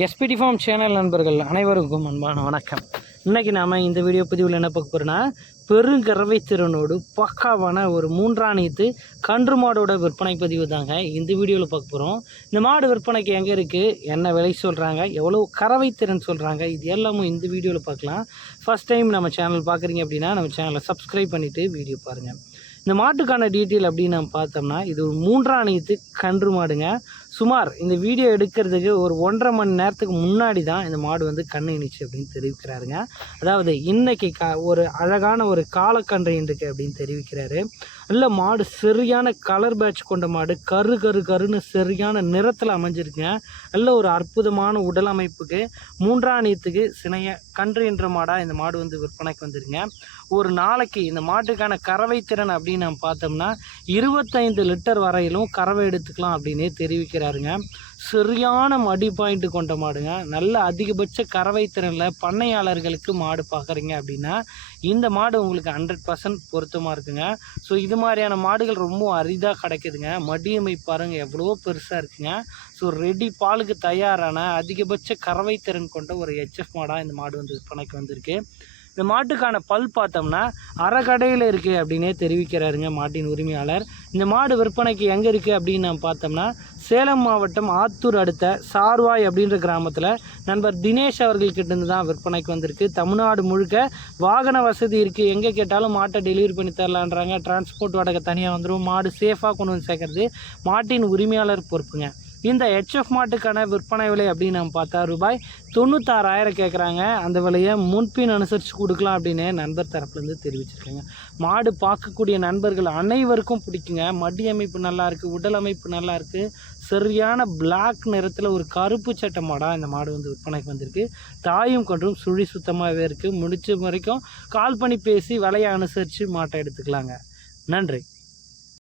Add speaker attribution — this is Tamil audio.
Speaker 1: எஸ்பிடி ஃபார்ம் சேனல் நண்பர்கள் அனைவருக்கும் அன்பான வணக்கம். இன்றைக்கி நாம் இந்த வீடியோ பதிவில் என்ன பார்க்க போகிறோன்னா பெருங்கறவை திறனோடு பக்காவான ஒரு மூன்றாணித்து கன்று மாடோட விற்பனை பதிவு தாங்க இந்த வீடியோவில் பார்க்க போகிறோம் இந்த மாடு விற்பனைக்கு எங்கே இருக்குது என்ன விலை சொல்கிறாங்க எவ்வளோ கறவை திறன் சொல்கிறாங்க இது எல்லாமும் இந்த வீடியோவில் பார்க்கலாம். ஃபஸ்ட் டைம் நம்ம சேனல் பார்க்குறீங்க அப்படின்னா நம்ம சேனலை சப்ஸ்கிரைப் பண்ணிவிட்டு வீடியோ பாருங்கள் இந்த மாட்டுக்கான டீட்டெயில் அப்படின்னு நம்ம பார்த்தோம்னா இது ஒரு மூன்றாணித்து கன்று மாடுங்க. சுமார் இந்த வீடியோ எடுக்கிறதுக்கு ஒரு ஒன்றரை மணி நேரத்துக்கு முன்னாடி தான் இந்த மாடு வந்து கண்ணு இனிச்சு அப்படின்னு தெரிவிக்கிறாருங்க. அதாவது இன்னைக்கு கா ஒரு அழகான ஒரு காலக்கன்று இன்றைக்கு அப்படின்னு தெரிவிக்கிறாரு. நல்ல மாடு சரியான கலர் பேட்ச் கொண்ட மாடு கரு கரு கருன்னு சரியான நிறத்தில் அமைஞ்சிருக்குங்க. நல்ல ஒரு அற்புதமான உடல் அமைப்புக்கு மூன்றாணியத்துக்கு சினைய கன்று என்ற மாடாக இந்த மாடு வந்து விற்பனைக்கு வந்துருங்க ஒரு நாளைக்கு இந்த மாட்டுக்கான கறவை திறன் அப்படின்னு நம்ம பார்த்தோம்னா இருபத்தைந்து லிட்டர் வரையிலும் கறவை எடுத்துக்கலாம் அப்படின்னே தெரிவிக்கிறாருங்க சரியான மடி பாயிண்ட் கொண்ட மாடுங்க. நல்ல அதிகபட்ச கறவை திறனில் பண்ணையாளர்களுக்கு மாடு பார்க்குறீங்க அப்படின்னா இந்த மாடு உங்களுக்கு ஹண்ட்ரட் பர்சன்ட் பொருத்தமாக இருக்குங்க. ஸோ இது மாதிரியான மாடுகள் ரொம்ப அரிதாக கிடைக்குதுங்க. மடியமை பாருங்கள் எவ்வளோ பெருசாக இருக்குங்க. ஸோ ரெடி பாலுக்கு தயாரான அதிகபட்ச கறவை திறன் கொண்ட ஒரு ஹெச்எஃப் மாடாக இந்த மாடு வந்து விற்பனைக்கு வந்திருக்கு. இந்த மாட்டுக்கான பல் பார்த்தோம்னா அறக்கடையில் இருக்குது அப்படின்னே தெரிவிக்கிறாருங்க மாட்டின் உரிமையாளர். இந்த மாடு விற்பனைக்கு எங்கே இருக்குது அப்படின்னு நம்ம பார்த்தோம்னா சேலம் மாவட்டம் ஆத்தூர் அடுத்த சார்வாய் அப்படின்ற கிராமத்தில் நண்பர் தினேஷ் அவர்கள்கிட்டருந்து தான் விற்பனைக்கு வந்திருக்கு. தமிழ்நாடு முழுக்க வாகன வசதி இருக்குது எங்கே கேட்டாலும் மாட்டை டெலிவரி பண்ணி தரலான்றாங்க. டிரான்ஸ்போர்ட் வாடகை தனியாக வந்துடும் மாடு சேஃபாக கொண்டு வந்து சேர்க்கறது மாட்டின் உரிமையாளர் பொறுப்புங்க. இந்த ஹெச்எஃப் மாட்டுக்கான விற்பனை விலை அப்படின்னு நம்ம பார்த்தா ரூபாய் தொண்ணூத்தாறாயிரம் கேட்குறாங்க அந்த விலையை முன்பின் அனுசரித்து கொடுக்கலாம் அப்படின்னு நண்பர் தரப்புலேருந்து தெரிவிச்சிருக்காங்க. மாடு பார்க்கக்கூடிய நண்பர்கள் அனைவருக்கும் பிடிக்குங்க. மடி அமைப்பு நல்லா இருக்குது உடல் அமைப்பு நல்லா இருக்குது சரியான பிளாக் நிறத்தில் ஒரு கருப்பு சட்டை மாடாக இந்த மாடு வந்து விற்பனைக்கு வந்திருக்கு. தாயும் கொன்றும் சுழி சுத்தமாகவே இருக்குது முடிச்ச வரைக்கும் கால் பண்ணி பேசி விலையை அனுசரித்து மாட்டை எடுத்துக்கலாங்க. நன்றி.